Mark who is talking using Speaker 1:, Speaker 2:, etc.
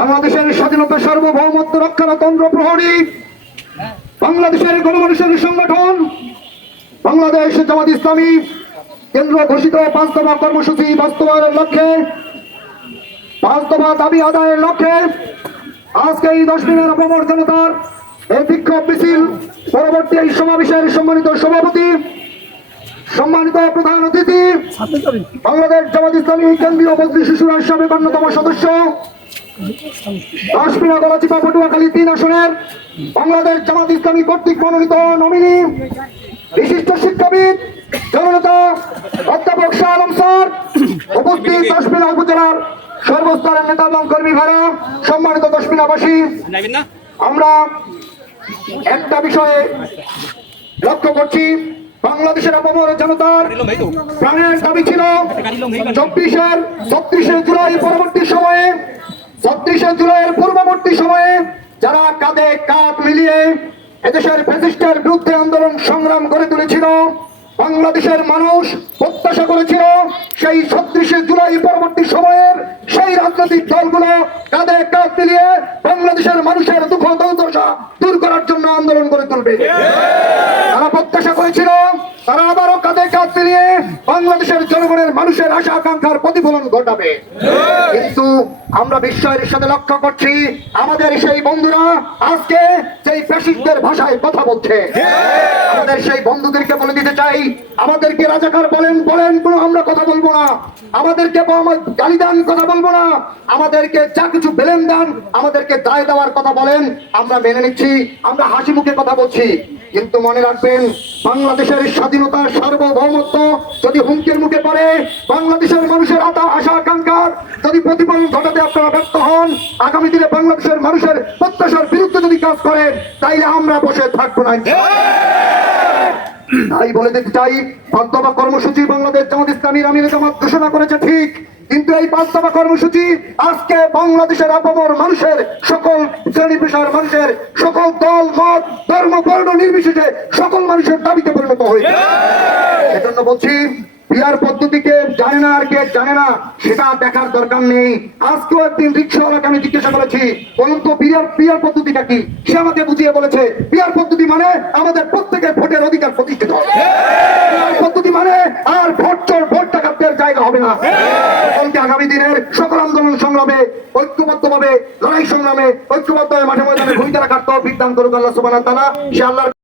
Speaker 1: বাংলাদেশের স্বাধীনতা সার্বভৌমত্ব রক্ষার তন্ত্র প্রহরী বাংলাদেশের গণমানুষের সংগঠন বাংলাদেশ জামাত ইসলামী কেন্দ্র ঘোষিত পাঁচ দফা কর্মসূচি বাস্তবায়নের লক্ষ্যে পাঁচ দফা দাবি আদায়ের লক্ষ্যে আজকে এই দশ দিনের অপমর জনতার এই বিক্ষোভ মিছিল পরবর্তী এই সমাবেশের সম্মানিত সভাপতি সম্মানিত প্রধান অতিথি বাংলাদেশ জামাত ইসলামী কেন্দ্রীয় মন্ত্রী শিশুর হিসাবে অন্যতম সদস্য কাশ্মীর গলাচিপা পটুয়াখালী তিন আসনের। বাংলাদেশ জামাত ইসলামী কর্তৃক মনোনীত নমিনি। বিশিষ্ট শিক্ষাবিদ, জননেতা, অধ্যাপক শাহ আলম স্যার। উপস্থিত দশমিনা উপজেলার সর্বস্তরের নেতা এবং কর্মী ভাড়া সম্মানিত দশমিনাবাসী আমরা একটা বিষয়ে লক্ষ্য করছি, বাংলাদেশের অপমর জনতার প্রাণের দাবি ছিল, চব্বিশের ছত্রিশে জুলাই পরবর্তী সময়ে ছত্রিশে জুলাইয়ের পূর্ববর্তী সময়ে যারা কাঁধে কাঁধ মিলিয়ে এদেশের ফ্যাসিস্টের বিরুদ্ধে আন্দোলন সংগ্রাম করে তুলেছিল, বাংলাদেশের মানুষ প্রত্যাশা করেছিল, সেই ছত্রিশে জুলাই পরবর্তী সময়ের সেই রাজনৈতিক দলগুলো কাঁধে কাঁধ মিলিয়ে বাংলাদেশের মানুষের দুঃখ দুর্দশা দূর করার জন্য আন্দোলন করে তুলবে তারা প্রত্যাশা করেছিল তারা আবারও কাঁধে কাঁধ মিলিয়ে বাংলাদেশের জনগণের মানুষের আশা আকাঙ্ক্ষার প্রতিফলন ঘটাবে। কিন্তু আমরা বিস্ময়ের সাথে লক্ষ্য করছি আমাদের সেই বন্ধুরা আজকে সেই ফ্যাসিস্টদের ভাষায় কথা বলছে। আমাদের সেই বন্ধুদেরকে বলে দিতে চাই আমাদেরকে রাজাকার বলেন বলেন কোনো আমরা কথা বলব না। আমাদেরকে গালি দান কথা বলব না। আমাদেরকে যা কিছু বেলেন দান আমাদেরকে দায় দেওয়ার কথা বলেন আমরা মেনে নিচ্ছি আমরা হাসি মুখে কথা বলছি। কিন্তু মনে রাখবেন, বাংলাদেশের স্বাধীনতার সার্বভৌমত্ব যদি হুমকির মুখে পড়ে, বাংলাদেশের মানুষের আতা আশা আকাঙ্ক্ষার যদি প্রতিফলন ঘটাতে আপনারা ব্যর্থ হন, আগামী দিনে বাংলাদেশের মানুষের প্রত্যাশার বিরুদ্ধে যদি কাজ করেন, তাইলে আমরা বসে থাকব না। তাই বলে দিতে চাই দফা কর্মসূচি বাংলাদেশ জামাত ইসলামীর আমির জামাত ঘোষণা করেছে ঠিক। কিন্তু এই পাঁচ দফা কর্মসূচি আজকে বাংলাদেশের আপামর মানুষের সকল শ্রেণি পেশার মানুষের সকল দল মত ধর্ম বর্ণ নির্বিশেষে সকল মানুষের দাবিতে পরিণত হয়েছে। এজন্য বলছি বিয়ার পদ্ধতিকে জানে না আর কে জানে না সেটা দেখার দরকার নেই। আজকেও একদিন রিক্সাওয়ালাকে আমি জিজ্ঞাসা করেছি বলুন তো বিয়ার বিয়ার পদ্ধতিটা কি? সে আমাকে বুঝিয়ে বলেছে বিয়ার পদ্ধতি মানে আমাদের প্রত্যেকের ভোটের অধিকার প্রতিষ্ঠিত। হবে পদ্ধতি মানে আর ভোট চোর ভোট টাকার জায়গা হবে না। আগামী দিনের সকল আন্দোলন সংগ্রামে ঐক্যবদ্ধ ভাবে লড়াই সংগ্রামে ঐক্যবদ্ধ হয়ে মাঠে ময়দানে ভূমিকা রাখার তো দান করুক ওয়া সে আল্লাহর